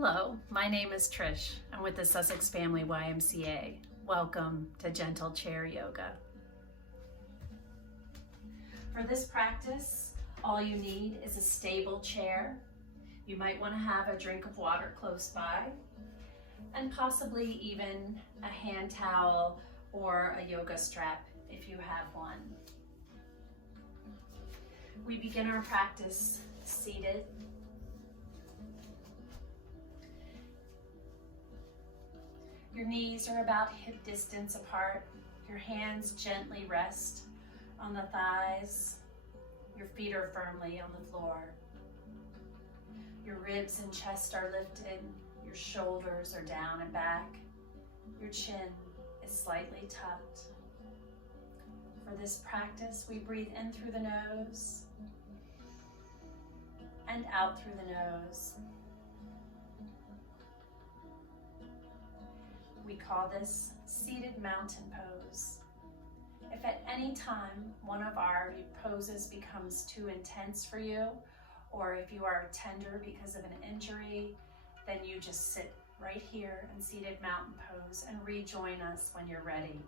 Hello, my name is Trish. I'm with the Sussex Family YMCA. Welcome to Gentle Chair Yoga. For this practice, all you need is a stable chair. You might want to have a drink of water close by, and possibly even a hand towel or a yoga strap if you have one. We begin our practice seated. Your knees are about hip distance apart. Your hands gently rest on the thighs. Your feet are firmly on the floor. Your ribs and chest are lifted. Your shoulders are down and back. Your chin is slightly tucked. For this practice, we breathe in through the nose and out through the nose. We call this seated mountain pose. If at any time one of our poses becomes too intense for you, or if you are tender because of an injury, then you just sit right here in seated mountain pose and rejoin us when you're ready.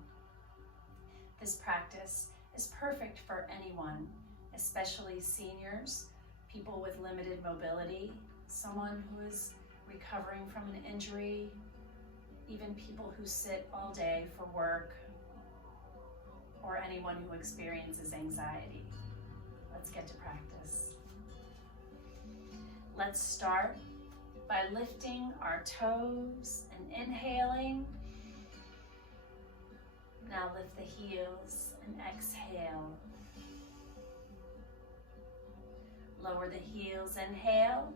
This practice is perfect for anyone, especially seniors, people with limited mobility, someone who is recovering from an injury, even people who sit all day for work, or anyone who experiences anxiety. Let's get to practice. Let's start by lifting our toes and inhaling. Now lift the heels and exhale. Lower the heels, inhale.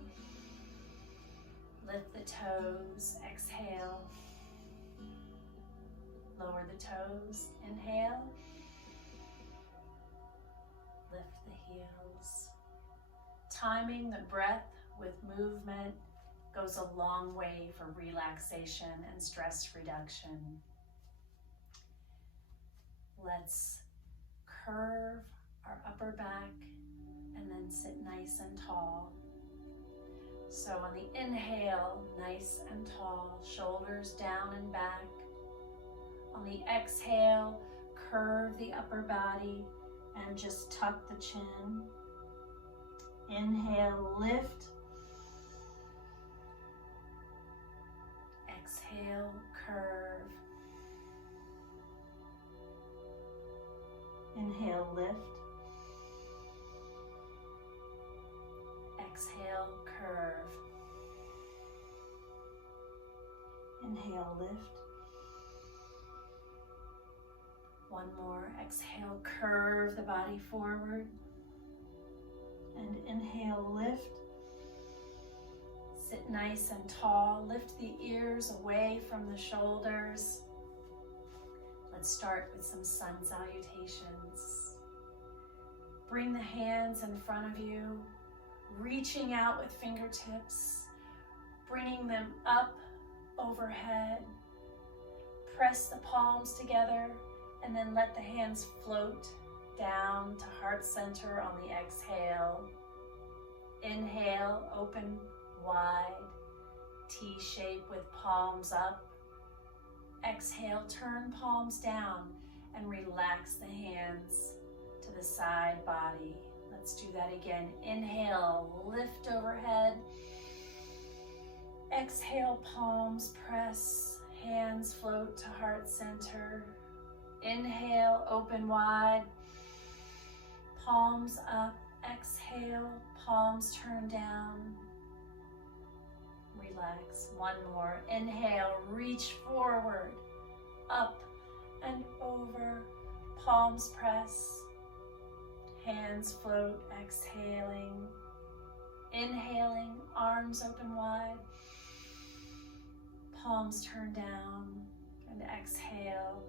Lift the toes, exhale. Lower the toes, inhale. Lift the heels. Timing the breath with movement goes a long way for relaxation and stress reduction. Let's curve our upper back and then sit nice and tall. So on the inhale, nice and tall, shoulders down and back. On the exhale, curve the upper body and just tuck the chin. Inhale, lift. Exhale, curve. Inhale, lift. Exhale, curve. Inhale, lift. One more. Exhale, curve the body forward. And inhale, lift. Sit nice and tall. Lift the ears away from the shoulders. Let's start with some sun salutations. Bring the hands in front of you, reaching out with fingertips, bringing them up overhead. Press the palms together and then let the hands float down to heart center on the exhale. Inhale, open wide, T shape with palms up. Exhale, turn palms down and relax the hands to the side body. Let's do that again. Inhale, lift overhead. Exhale, palms press, hands float to heart center. Inhale, open wide, palms up. Exhale, palms turn down. Relax. One more. Inhale, reach forward, up and over. Palms press, hands float. Exhaling. Inhaling, arms open wide. Palms turn down and exhale.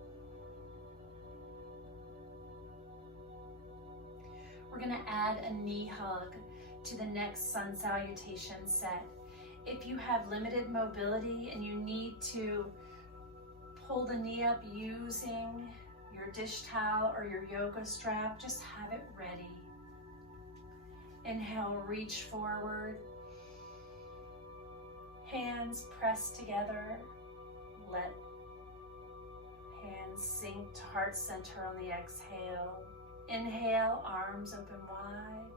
We're going to add a knee hug to the next sun salutation set. If you have limited mobility and you need to pull the knee up using your dish towel or your yoga strap, just have it ready. Inhale, reach forward. Hands press together. Let hands sink to heart center on the exhale. Inhale, arms open wide.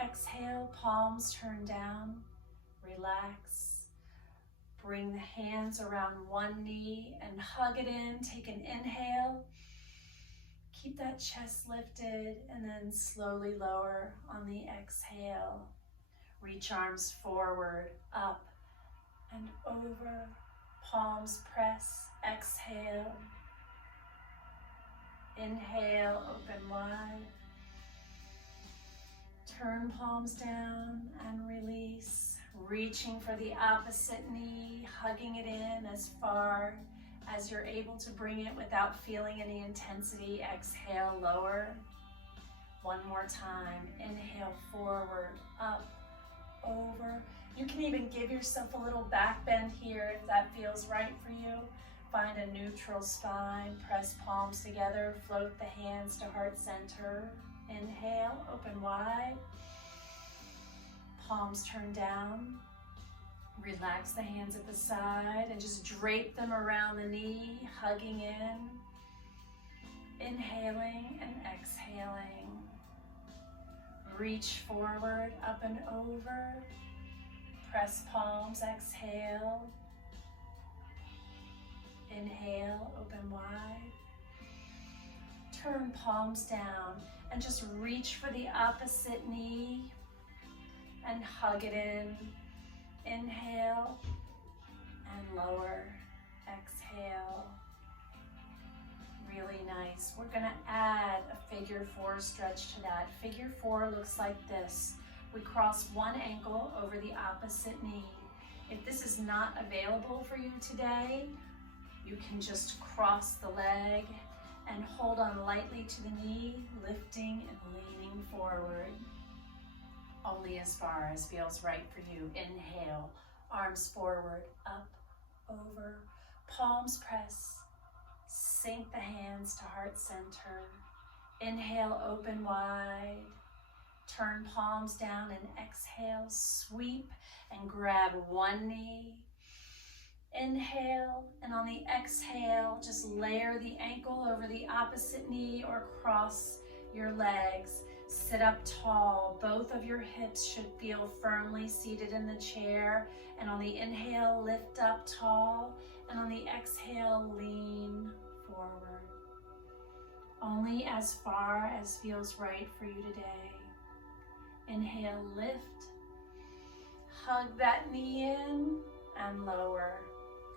Exhale, palms turn down. Relax. Bring the hands around one knee and hug it in. Take an inhale. Keep that chest lifted and then slowly lower on the exhale. Reach arms forward, up and over. Palms press. Exhale. Inhale, open wide. Turn palms down and release. Reaching for the opposite knee, hugging it in as far as you're able to bring it without feeling any intensity. Exhale, lower. One more time. Inhale, forward, up, over. You can even give yourself a little back bend here if that feels right for you. Find a neutral spine. Press palms together. Float the hands to heart center. Inhale, open wide. Palms turn down. Relax the hands at the side and just drape them around the knee, hugging in. Inhaling and exhaling. Reach forward, up and over. Press palms, exhale. Inhale, open wide. Turn palms down and just reach for the opposite knee and hug it in. Inhale and lower. Exhale. Really nice. We're gonna add a figure 4 stretch to that. Figure 4 looks like this. We cross one ankle over the opposite knee. If this is not available for you today, you can just cross the leg and hold on lightly to the knee, lifting and leaning forward. Only as far as feels right for you. Inhale, arms forward, up, over, palms press. Sink the hands to heart center. Inhale, open wide. Turn palms down and exhale. Sweep and grab one knee. Inhale, and on the exhale, just layer the ankle over the opposite knee or cross your legs. Sit up tall. Both of your hips should feel firmly seated in the chair. And on the inhale, lift up tall. And on the exhale, lean forward. Only as far as feels right for you today. Inhale, lift. Hug that knee in and lower.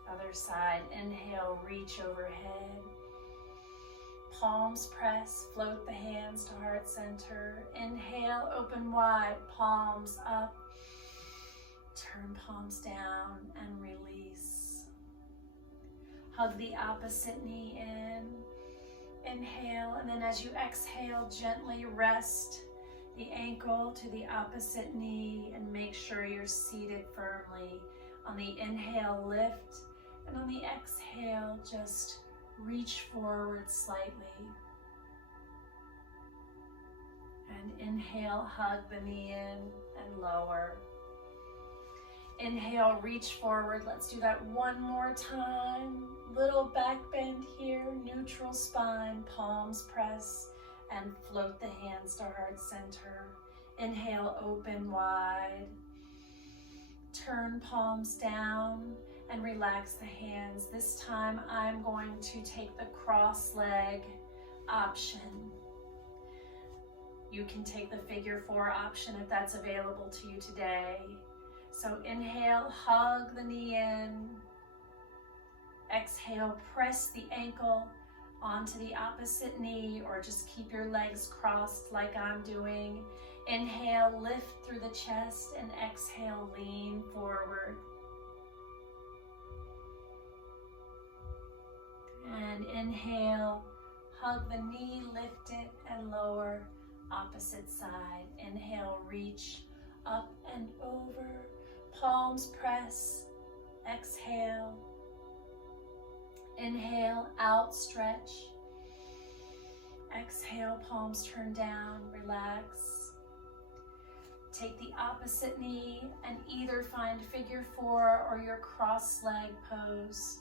Other side. Inhale, reach overhead. Palms press, float the hands to heart center. Inhale, open wide, palms up. Turn palms down and release. Hug the opposite knee in. Inhale, and then as you exhale, gently rest the ankle to the opposite knee and make sure you're seated firmly. On the inhale, lift, and on the exhale, just reach forward slightly. And inhale, hug the knee in and lower. Inhale, reach forward. Let's do that one more time. Little back bend here, neutral spine, palms press, and float the hands to heart center. Inhale, open wide. Turn palms down and relax the hands. This time I'm going to take the cross leg option. You can take the figure 4 option if that's available to you today. So inhale, hug the knee in. Exhale, press the ankle onto the opposite knee or just keep your legs crossed like I'm doing. Inhale, lift through the chest, and exhale, lean forward. And inhale, hug the knee, lift it and lower, opposite side. Inhale, reach up and over, palms press, exhale. Inhale, out, stretch. Exhale, palms turn down, relax. Take the opposite knee and either find figure four or your cross leg pose.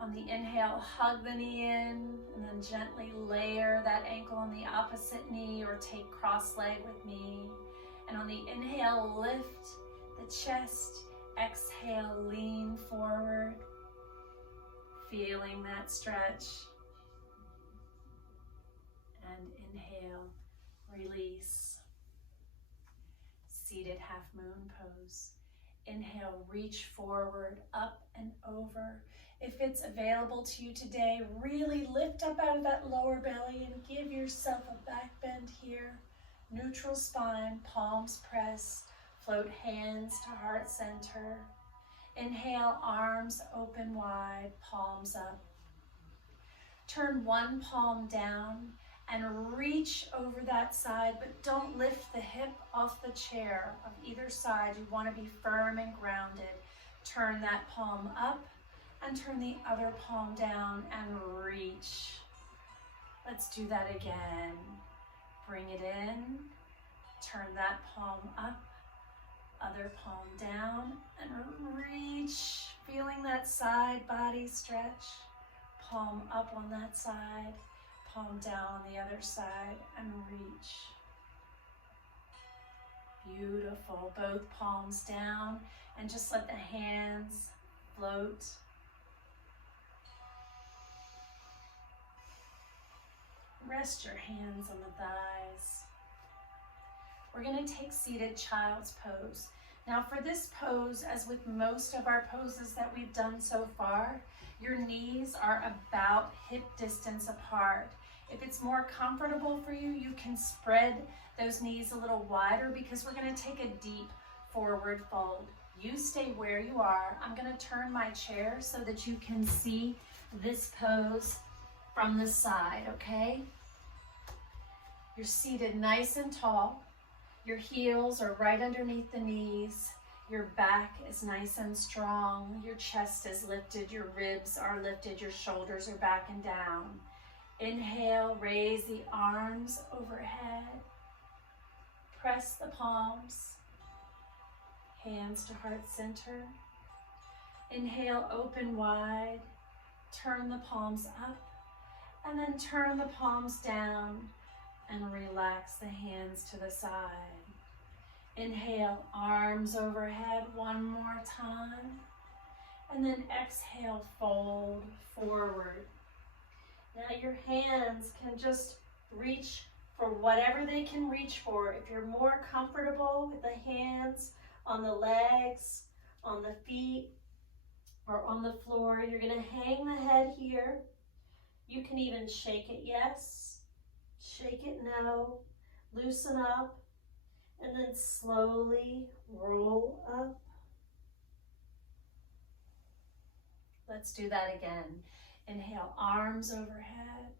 On the inhale, hug the knee in and then gently layer that ankle on the opposite knee or take cross leg with me. And on the inhale, lift the chest. Exhale, lean forward. Feeling that stretch. And inhale, release. Seated half moon pose. Inhale, reach forward, up and over. If it's available to you today, really lift up out of that lower belly and give yourself a back bend here. Neutral spine, palms press, float hands to heart center. Inhale, arms open wide, palms up. Turn one palm down and reach over that side, but don't lift the hip off the chair of either side. You want to be firm and grounded. Turn that palm up and turn the other palm down and reach. Let's do that again. Bring it in, turn that palm up, other palm down, and reach. Feeling that side body stretch. Palm up on that side, palm down on the other side, and reach. Beautiful. Both palms down, and just let the hands float. Rest your hands on the thighs. We're going to take seated child's pose. Now for this pose, as with most of our poses that we've done so far, your knees are about hip distance apart. If it's more comfortable for you, you can spread those knees a little wider because we're going to take a deep forward fold. You stay where you are. I'm going to turn my chair so that you can see this pose from the side, okay? You're seated nice and tall. Your heels are right underneath the knees. Your back is nice and strong. Your chest is lifted. Your ribs are lifted. Your shoulders are back and down. Inhale, raise the arms overhead. Press the palms. Hands to heart center. Inhale, open wide. Turn the palms up. And then turn the palms down and relax the hands to the side. Inhale, arms overhead one more time. And then exhale, fold forward. Now your hands can just reach for whatever they can reach for. If you're more comfortable with the hands on the legs, on the feet, or on the floor, you're going to hang the head here. You can even shake it yes, shake it no, loosen up, and then slowly roll up. Let's do that again. Inhale, arms overhead.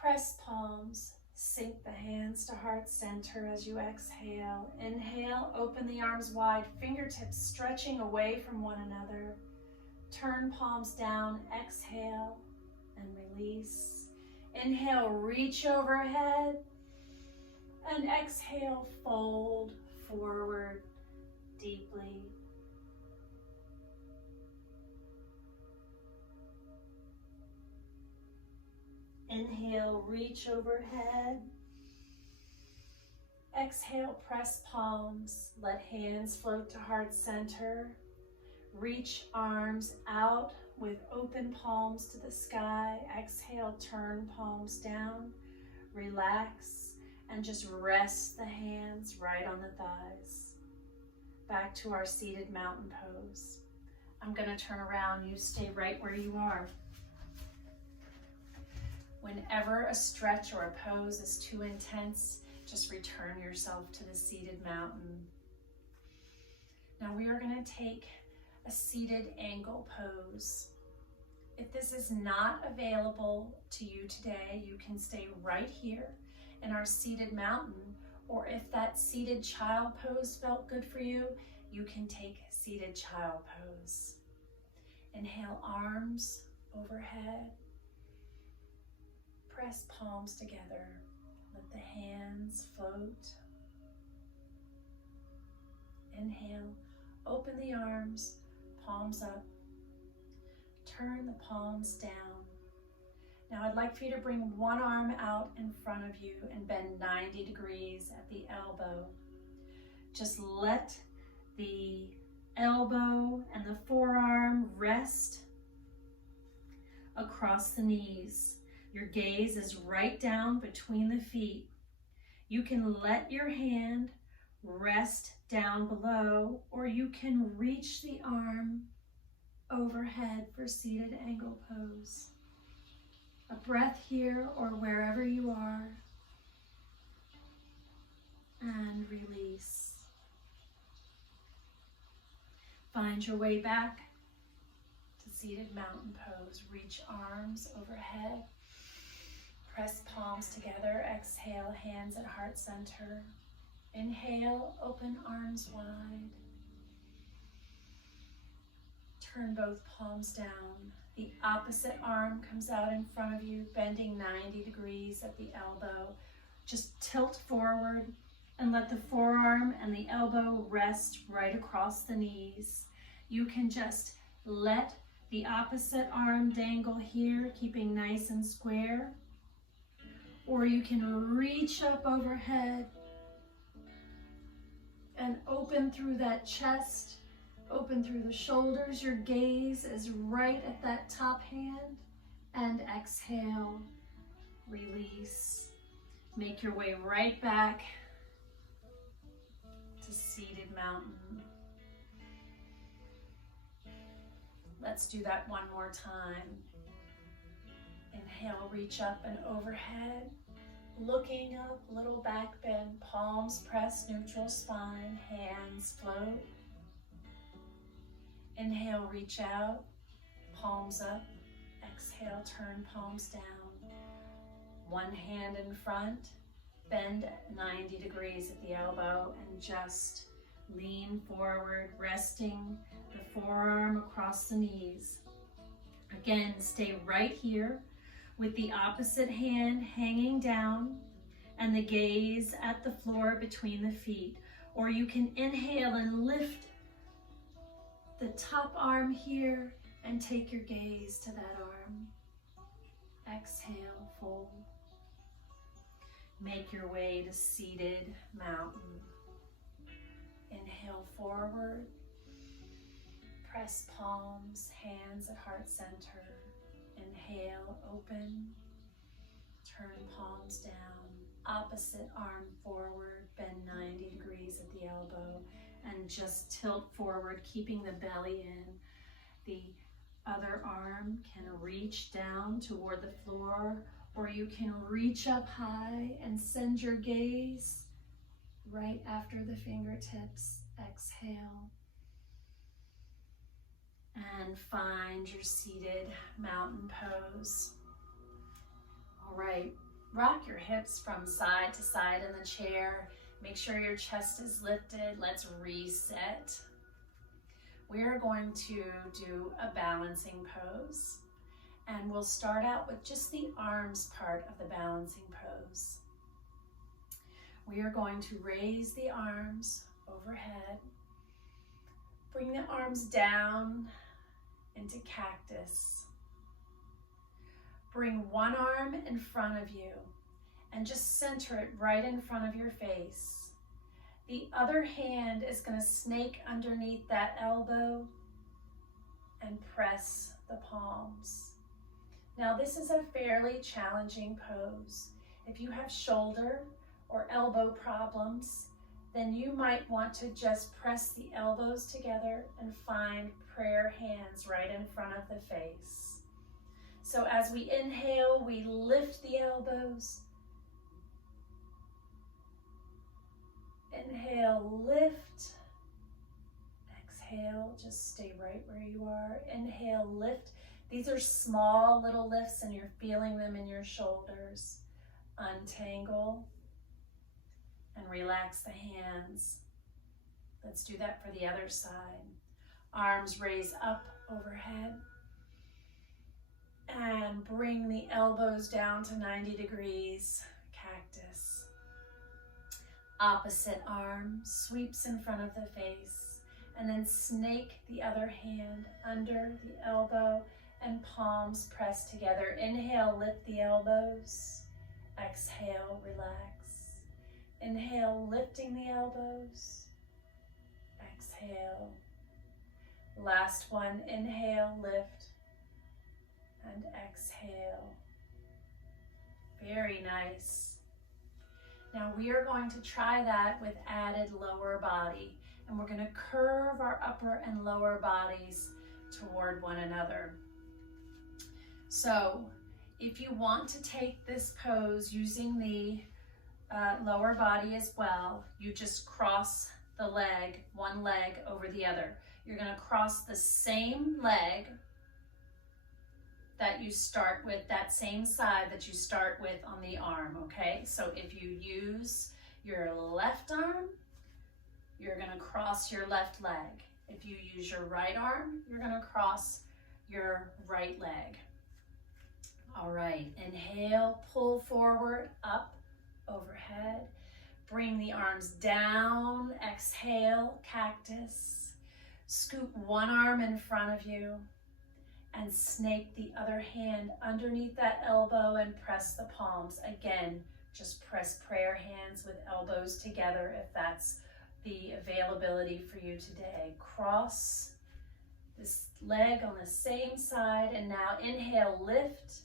Press palms, sink the hands to heart center as you exhale. Inhale, open the arms wide, fingertips stretching away from one another. Turn palms down, exhale, and release. Inhale, reach overhead, and exhale, fold forward deeply. Inhale, reach overhead. Exhale, press palms, let hands float to heart center. Reach arms out with open palms to the sky. Exhale, turn palms down. Relax and just rest the hands right on the thighs. Back to our seated mountain pose. I'm going to turn around. You stay right where you are. Whenever a stretch or a pose is too intense, just return yourself to the seated mountain. Now we are going to take a seated angle pose. If this is not available to you today, you can stay right here in our seated mountain, or if that seated child pose felt good for you, you can take seated child pose. Inhale, arms overhead. Press palms together. Let the hands float. Inhale, open the arms, palms up. Turn the palms down. Now I'd like for you to bring one arm out in front of you and bend 90 degrees at the elbow. Just let the elbow and the forearm rest across the knees. Your gaze is right down between the feet. You can let your hand rest down below, or you can reach the arm overhead for seated angle pose. A breath here or wherever you are, and release. Find your way back to seated mountain pose. Reach arms overhead. Press palms together. Exhale, hands at heart center. Inhale, open arms wide. Turn both palms down. The opposite arm comes out in front of you, bending 90 degrees at the elbow. Just tilt forward and let the forearm and the elbow rest right across the knees. You can just let the opposite arm dangle here, keeping nice and square. Or you can reach up overhead and open through that chest, open through the shoulders. Your gaze is right at that top hand. And exhale, release. Make your way right back to seated mountain. Let's do that one more time. Inhale, reach up and overhead. Looking up, little back bend, palms press neutral spine, hands float. Inhale, reach out, palms up. Exhale, turn palms down. One hand in front, bend 90 degrees at the elbow and just lean forward, resting the forearm across the knees. Again, stay right here with the opposite hand hanging down and the gaze at the floor between the feet. Or you can inhale and lift the top arm here and take your gaze to that arm. Exhale, fold. Make your way to seated mountain. Inhale forward. Press palms, hands at heart center. Inhale, open. Turn palms down. Opposite arm forward, bend 90 degrees at the elbow, and just tilt forward, keeping the belly in. The other arm can reach down toward the floor, or you can reach up high and send your gaze right after the fingertips. Exhale. And find your seated mountain pose. All right, rock your hips from side to side in the chair. Make sure your chest is lifted. Let's reset. We are going to do a balancing pose. And we'll start out with just the arms part of the balancing pose. We are going to raise the arms overhead. Bring the arms down into cactus. Bring one arm in front of you and just center it right in front of your face. The other hand is going to snake underneath that elbow and press the palms. Now this is a fairly challenging pose. If you have shoulder or elbow problems, then you might want to just press the elbows together and find prayer hands right in front of the face. So as we inhale, we lift the elbows. Inhale, lift. Exhale, just stay right where you are. Inhale, lift. These are small little lifts and you're feeling them in your shoulders. Untangle and relax the hands. Let's do that for the other side. Arms raise up overhead. And bring the elbows down to 90 degrees, cactus. Opposite arm sweeps in front of the face, and then snake the other hand under the elbow and palms pressed together. Inhale, lift the elbows. Exhale, relax. Inhale, lifting the elbows. Exhale. Last one, inhale, lift, and exhale. Very nice. Now we are going to try that with added lower body, and we're going to curve our upper and lower bodies toward one another. So if you want to take this pose using the lower body as well, you just cross the leg, one leg over the other. You're going to cross the same leg that you start with, that same side that you start with on the arm, okay? So if you use your left arm, you're going to cross your left leg. If you use your right arm, you're going to cross your right leg. All right, inhale, pull forward, up, overhead. Bring the arms down, exhale, cactus. Scoop one arm in front of you and snake the other hand underneath that elbow and press the palms. Again, just press prayer hands with elbows together if that's the availability for you today. Cross this leg on the same side, and now inhale, lift,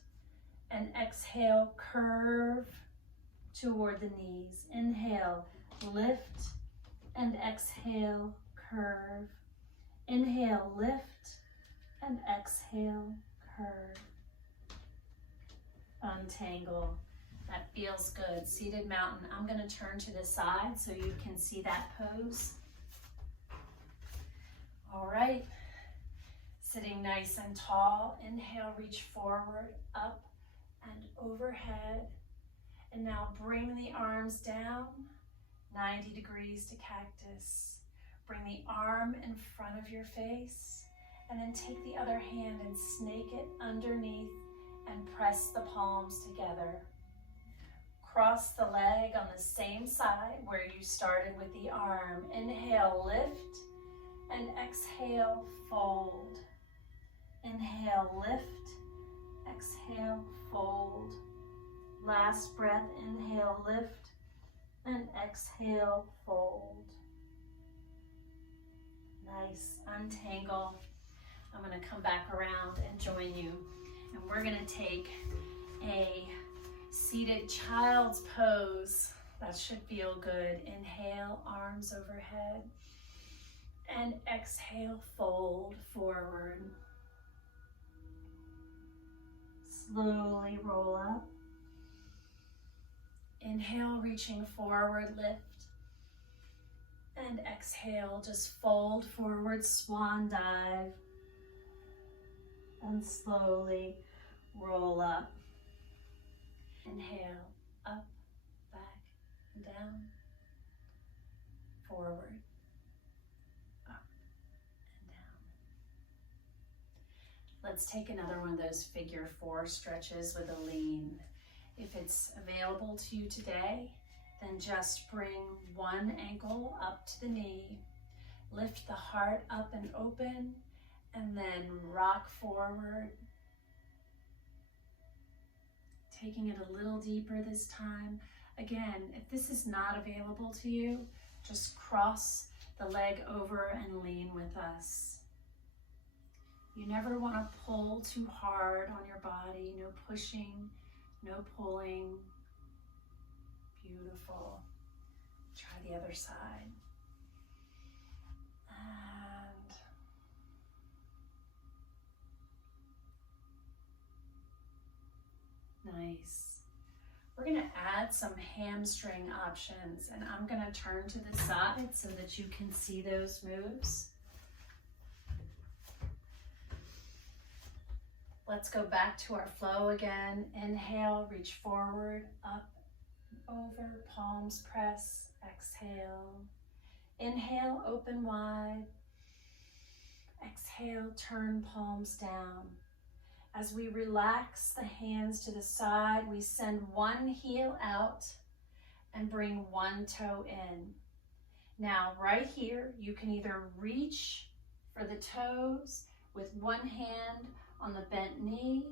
and exhale, curve toward the knees. Inhale, lift, and exhale, curve. Inhale, lift, and exhale, curve. Untangle. That feels good. Seated mountain. I'm going to turn to the side so you can see that pose. All right. Sitting nice and tall. Inhale, reach forward, up and overhead. And now bring the arms down, 90 degrees to cactus. Bring the arm in front of your face, and then take the other hand and snake it underneath and press the palms together. Cross the leg on the same side where you started with the arm. Inhale, lift, and exhale, fold. Inhale, lift, exhale, fold. Last breath, inhale, lift, and exhale, fold. Nice, untangle. I'm going to come back around and join you, and we're going to take a seated child's pose. That should feel good. Inhale, arms overhead, and exhale, fold forward. Slowly roll up. Inhale, reaching forward, lift. And exhale, just fold forward, swan dive. And slowly roll up. Inhale, up, back, and down. Forward, up, and down. Let's take another one of those figure 4 stretches with a lean. If it's available to you today, then just bring one ankle up to the knee, lift the heart up and open, and then rock forward. Taking it a little deeper this time. Again, if this is not available to you, just cross the leg over and lean with us. You never want to pull too hard on your body, no pushing, no pulling. Beautiful. Try the other side. And nice. We're going to add some hamstring options, and I'm going to turn to the side so that you can see those moves. Let's go back to our flow again. Inhale, reach forward, up, over, palms press, exhale. Inhale, open wide. Exhale, turn palms down. As we relax the hands to the side, we send one heel out and bring one toe in. Now, right here, you can either reach for the toes with one hand on the bent knee,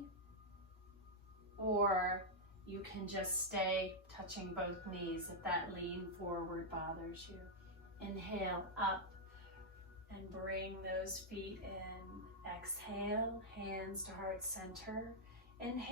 or you can just stay touching both knees if that lean forward bothers you. Inhale up and bring those feet in. Exhale, hands to heart center. Inhale.